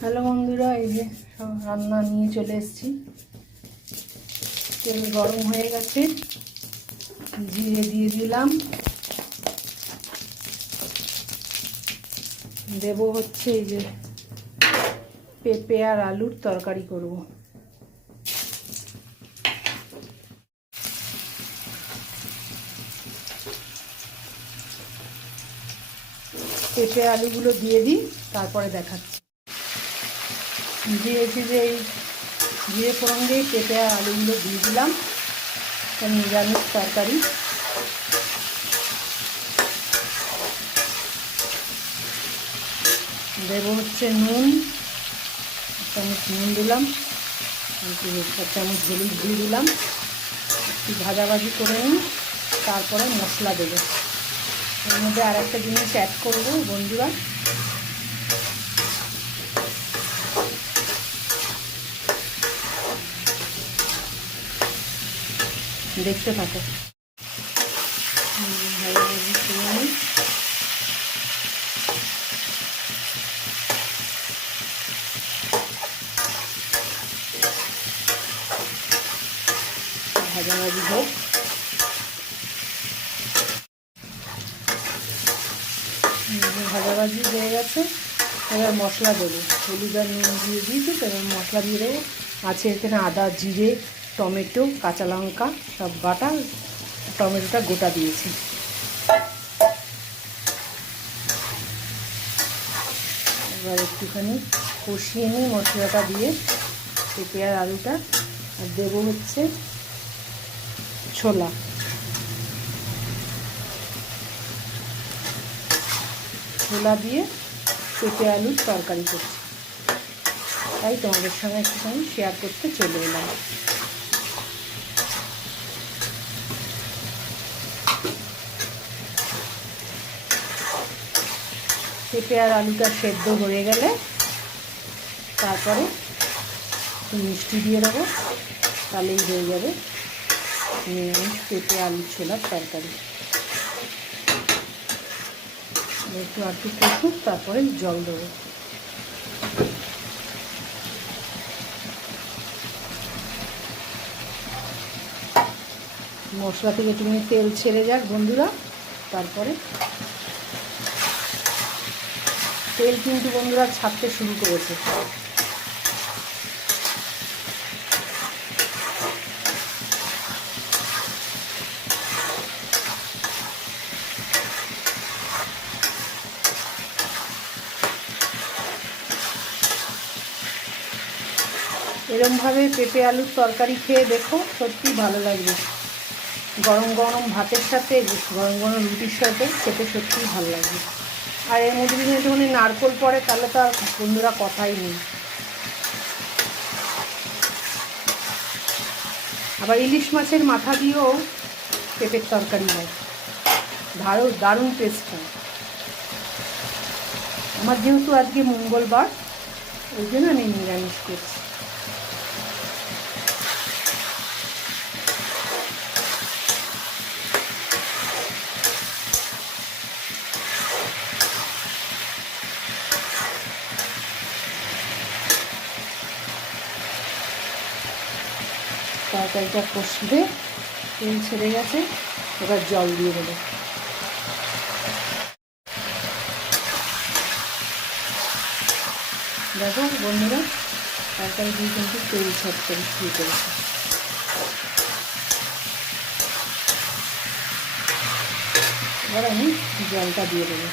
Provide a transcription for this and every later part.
Hello বন্ধুরা, এই যে সব রান্না নিয়ে চলে এসেছি। তেল গরম হয়ে গেছে, জিরে দিয়ে দিলাম, দেব হচ্ছে এই যে পেঁপে আর আলুর তরকারি করব। পেঁপে আলুগুলো দিয়ে দিই, তারপরে দেখাচ্ছি। দিয়েছি যে এই জিরে ফোড়ন দিয়ে পেঁপে আর আলুগুলো দিয়ে দিলাম, নিরামিষ তরকারি। দেব হচ্ছে নুন, 1 চামচ নুন দিলাম, 1 চামচ হলুদ দিয়ে দিলাম, একটু ভাজাভাজি করে নিই, তারপরে মশলা দেবো। এর মধ্যে আর একটা জিনিস অ্যাড করবো বন্ধুরা, দেখতে থাকো। ভাজাভাজি করে নিই। ভাজাভাজি হোক। ভাজাভাজি হয়ে গেছে, এবার মশলা দেবো। হলুদ আর নুন দিয়ে দিয়েছি, তো এবার মশলা দিয়ে দেবো। আছে এখানে আদা, জিরে, টমেটো, কাঁচা লঙ্কা সব বাটা, টমেটোটা গোটা দিয়েছি। এবার একটুখানি কষিয়ে নিই মশলাটা দিয়ে, পেঁপে আর আলুটা। আর দেবো হচ্ছে ছোলা। ছোলা দিয়ে পেঁপে আলুর তরকারি করছি, তাই তোমাদের সঙ্গে একটুখানি শেয়ার করতে চলে এলাম। পেঁপে আর আলুটা সেদ্ধ হয়ে গেলে তারপরে মিষ্টি দিয়ে দেবো, তাহলেই হয়ে যাবে নিরামিষ পেঁপে আলু ছোলার তরকারি। একটু আর একটু কষুক, তারপরে জল দেবো। মশলা থেকে একটুখানি তেল ছেড়ে যাক বন্ধুরা, তারপরে তেল কিন্তু বন্ধুরা ছাড়তে শুরু করেছে। এরমভাবে পেঁপে আলুর তরকারি খেয়ে দেখো, সত্যি ভালো লাগবে। গরম গরম ভাতের সাথে, গরম গরম রুটির সাথে খেতে সত্যিই ভালো লাগবে। আর এর মধ্যে যদি একটুখানি নারকেল পড়ে, তাহলে তো আর বন্ধুরা কথাই নেই। আবার ইলিশ মাছের মাথা দিয়েও পেঁপের তরকারি হয়, দারুণ টেস্ট হয়। আমার যেহেতু আজকে মঙ্গলবার, ওই জন্য আমি নিরামিষ করছি। তরকারিটা কষবে, তেল ছেড়ে গেছে, এবার জল দিয়ে দেবো। দেখো বন্ধুরা, তরকারি দিয়ে কিন্তু তেল ছাড়তে শুরু করেছে। এবার আমি জলটা দিয়ে দেবো।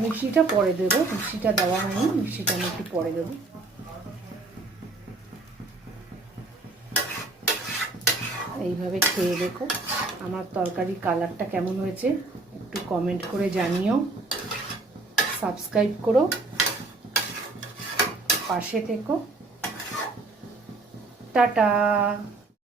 মিষ্টিটা পরে দেবো, মিষ্টিটা দেওয়া হয়নি, মিষ্টিটা আমি একটু পরে দেবো। এইভাবে খেয়ে দেখো আমার তরকারির কালারটা কেমন হয়েছে, একটু কমেন্ট করে জানিও। সাবস্ক্রাইব করো, পাশে থেকো। টাটা।